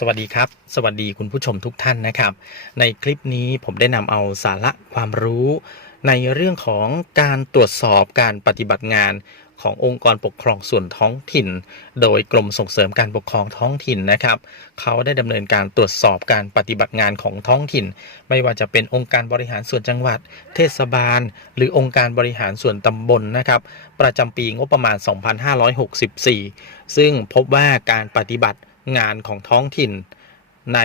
สวัสดีครับ สวัสดีคุณผู้ชมทุกท่านนะครับ ในคลิปนี้ผมได้นำเอาสาระความรู้ ในเรื่องของการตรวจสอบการปฏิบัติงานขององค์กรปกครองส่วนท้องถิ่น โดยกรมส่งเสริมการปกครองท้องถิ่นนะครับ เขาได้ดำเนินการตรวจสอบการปฏิบัติงานของท้องถิ่น ไม่ว่าจะเป็นองค์การบริหารส่วนจังหวัด เทศบาล หรือองค์การบริหารส่วนตำบลนะครับ ประจำปีงบประมาณ 2564 ซึ่งพบว่าการปฏิบัติ งานของท้องถิ่นใน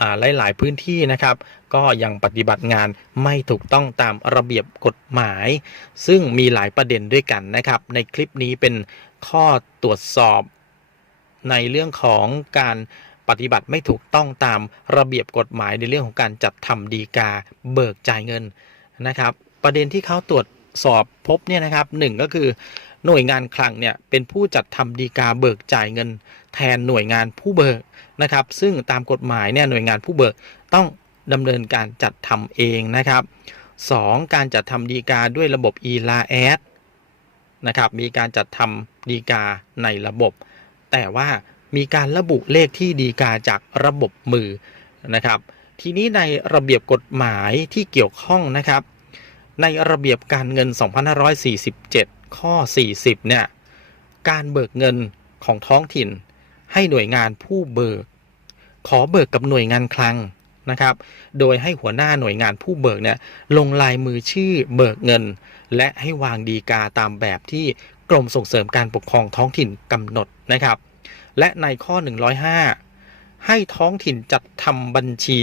อ่าหลาย ๆ พื้นที่นะครับ ก็ยังปฏิบัติงานไม่ถูกต้องตามระเบียบกฎหมาย ซึ่งมีหลายประเด็นด้วยกันนะครับ ในคลิปนี้เป็นข้อตรวจสอบในเรื่องของการปฏิบัติไม่ถูกต้องตามระเบียบกฎหมายในเรื่องของการจัดทำดีกาเบิกจ่ายเงินนะครับ ประเด็นที่เขาตรวจสอบพบเนี่ยนะครับหนึ่งก็คือ หน่วยงานคลังเนี่ยเป็นผู้จัดทำดีกาเบิกจ่ายเงิน แทนหน่วยงานผู้เบิกนะครับ ซึ่งตามกฎหมายเนี่ยหน่วยงานผู้เบิกต้องดำเนินการจัดทำเองนะครับ 2. การจัดทำดีกาด้วยระบบ e l a s นะครับมีการจัดทำดีกาในระบบ แต่ว่ามีการระบุเลขที่ดีกาจากระบบมือนะครับ ทีนี้ในระเบียบกฎหมายที่เกี่ยวข้องนะครับ ในระเบียบการเงิน 2547 ข้อ 40 เนี่ย การเบิกเงินของท้องถิ่น ให้หน่วยงานผู้เบิก ขอเบิกกับหน่วยงานคลังนะครับ โดยให้หัวหน้าหน่วยงานผู้เบิกเนี่ยลงลายมือชื่อเบิกเงิน และให้วางดีกาตามแบบที่กรมส่งเสริมการปกครองท้องถิ่นกำหนดนะครับ และในข้อ 105 ให้ท้องถิ่นจัดทำบัญชี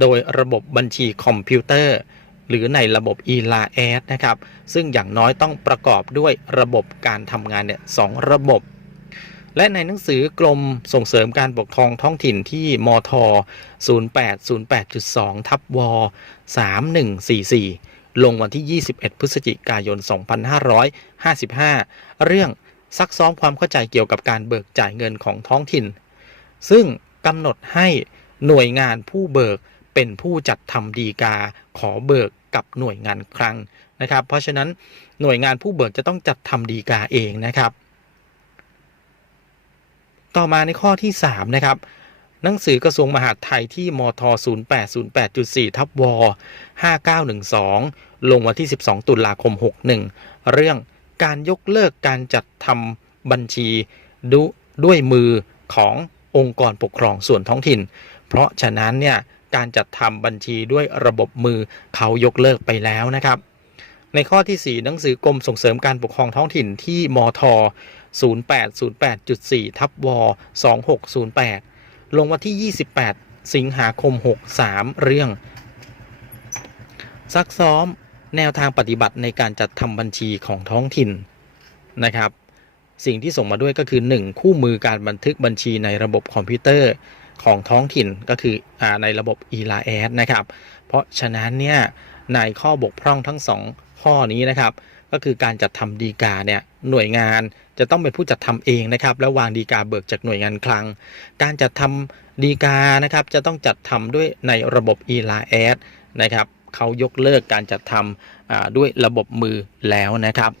โดยระบบบัญชีคอมพิวเตอร์ หรือในระบบ e l a s นะครับ ซึ่งอย่างน้อยต้องประกอบด้วยระบบการทำงานเนี่ยสองระบบ และในหนังสือกรมส่งเสริมการปกครองท้องถิ่นที่มท 0808.2 ทับว 3144 ลงวันที่ 21 พฤศจิกายน 2555 เรื่องซักซ้อมความเข้าใจเกี่ยวกับการเบิกจ่ายเงินของท้องถิ่น ซึ่งกำหนดให้หน่วยงานผู้เบิก เป็นผู้จัดทำดีกาขอเบิกกับหน่วยงานคลังนะครับ เพราะฉะนั้นหน่วยงานผู้เบิกจะต้องจัดทำดีกาเองนะครับ ต่อมาในข้อที่ 3 นะครับหนังสือกระทรวงมหาดไทยที่มท0808.4 ทับว5912 ลงวันที่ 12 ตุลาคม 61 เรื่องการยกเลิกการจัดทำบัญชีดด้วยมือขององค์กรปกครองส่วนท้องถิ่น เพราะฉะนั้นเนี่ย การจัดทำบัญชีด้วยระบบมือเขายกเลิกไปแล้วนะครับ ในข้อที่ 4 หนังสือกรมส่งเสริมการปกครองท้องถิ่นที่มท 0808.4 ทับว2608 ลงวันที่ 28 สิงหาคม 63 เรื่อง ซักซ้อมแนวทางปฏิบัติในการจัดทำบัญชีของท้องถิ่นนะครับ สิ่งที่ส่งมาด้วยก็คือ 1 คู่มือการบันทึกบัญชีในระบบคอมพิวเตอร์ ของท้องถิ่นก็คืออในระบบ e l a s นะครับ เพราะฉะนั้นเนี่ยในข้อบกพร่องทั้ง 2 ข้อนี้นะครับ ก็คือการจัดทำดีกาเนี่ยหน่วยงานจะต้องเป็นผู้จัดทำเองนะครับ แล้ววางดีกาเบิกจากหน่วยงานคลัง การจัดทำดีกานะครับ จะต้องจัดทำด้วยในระบบ e l a s นะครับเขายกเลิกการจัดทำด้วยระบบมือแล้วนะครับ